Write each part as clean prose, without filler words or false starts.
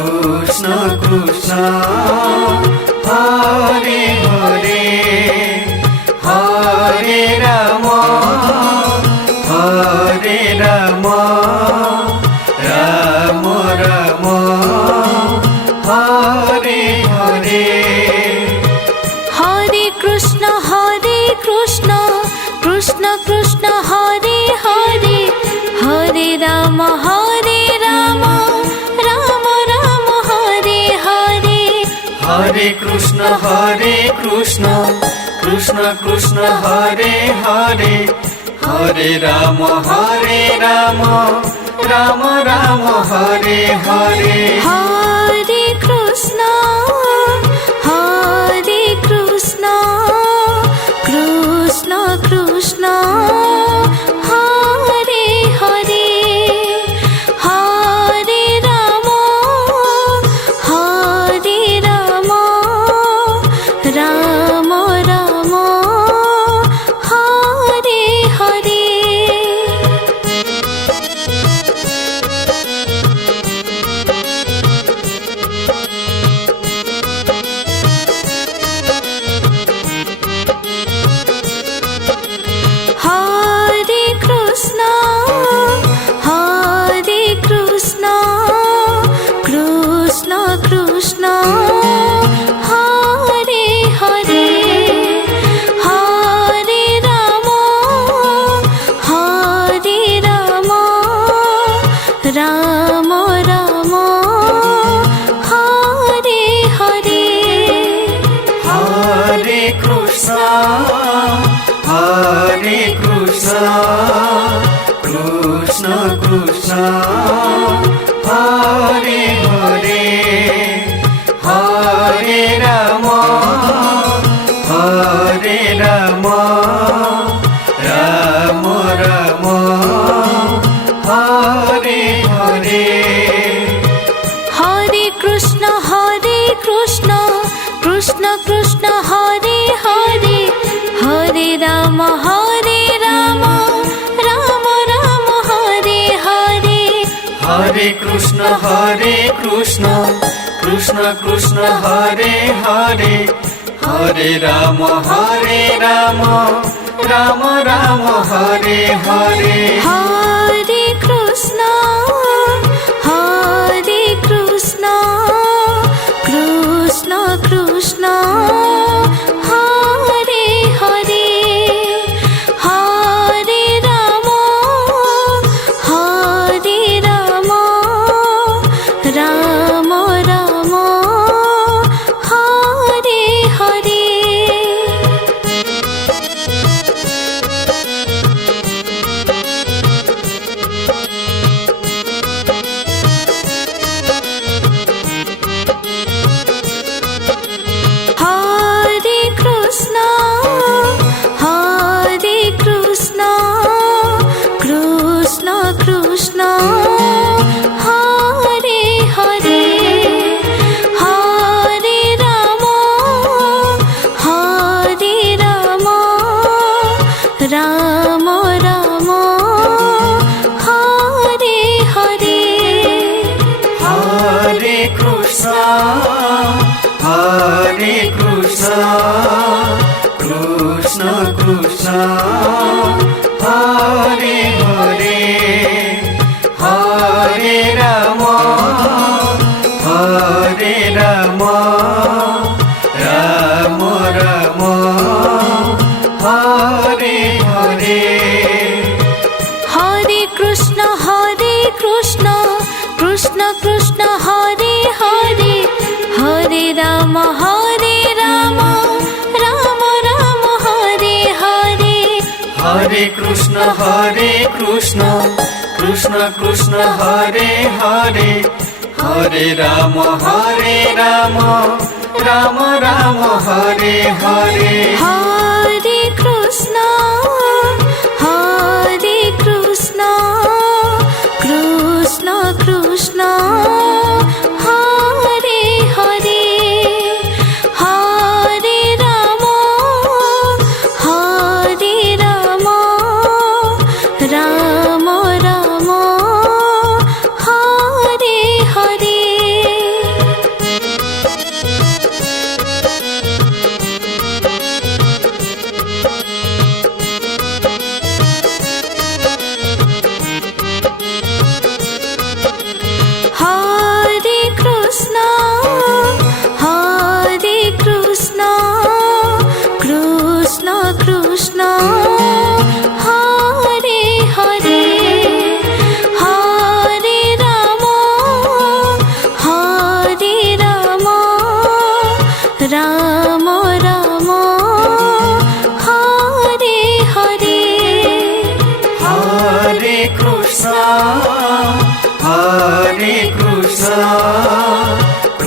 Krishna Krishna Hare Hare Hare Ram Ram Ram Hare Hare Hare Krishna Krishna Krishna Hare Hare Hare Ram Ram Ram Hare Hare Hare Krishna Krishna Krishna Hare Hare Hare Ram Ram Ram Hare Hare Hare Krishna Krishna Krishna Hare Hare Hare Ram Ram Ram Hare Hare Hare Krishna Krishna Krishna Hare Hare Hare Ram Ram Ram Hare Hare Hare Krishna Krishna Krishna Hare Hare Hare Ram Ram Ram Hare Hare Hare Krishna Krishna Krishna Hare Hare Hare Ram Ram Ram Hare Hare Hare Krishna Krishna Krishna Hare Hare Hare Ram Ram Ram Hare Hare Hare Krishna Krishna Krishna Hare Hare Hare Ram Ram Ram Hare Hare Hare Krishna Krishna Krishna Hare Hare Hare Ram Ram Ram Hare Hare Hare Krishna Krishna Krishna Hare Hare Hare Ram Ram Ram Hare Hare Hare Krishna Krishna Krishna Hare Hare Hare Ram Ram Ram Hare Hare Hare Krishna Krishna Hare Hare Hare Ram Ram Ram Hare Hare Hare Krishna Krishna Krishna Hare Hare Hare Ram Ram Ram Hare Hare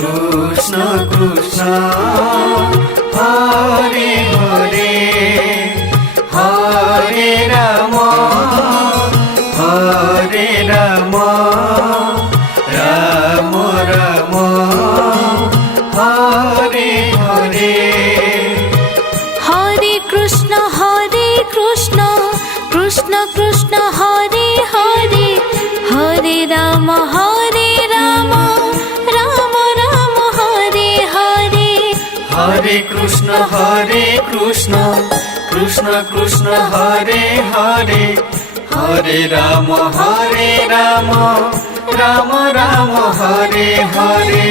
Krishna Krishna Hare Hare Hare Ram Hare Ram Ram Ram Hare Hare Hare Krishna Krishna Krishna Hare Hare Hare Ram Ram Ram Hare Hare Hare Krishna Krishna Krishna Hare Hare Hare Ram Ram Ram Hare Hare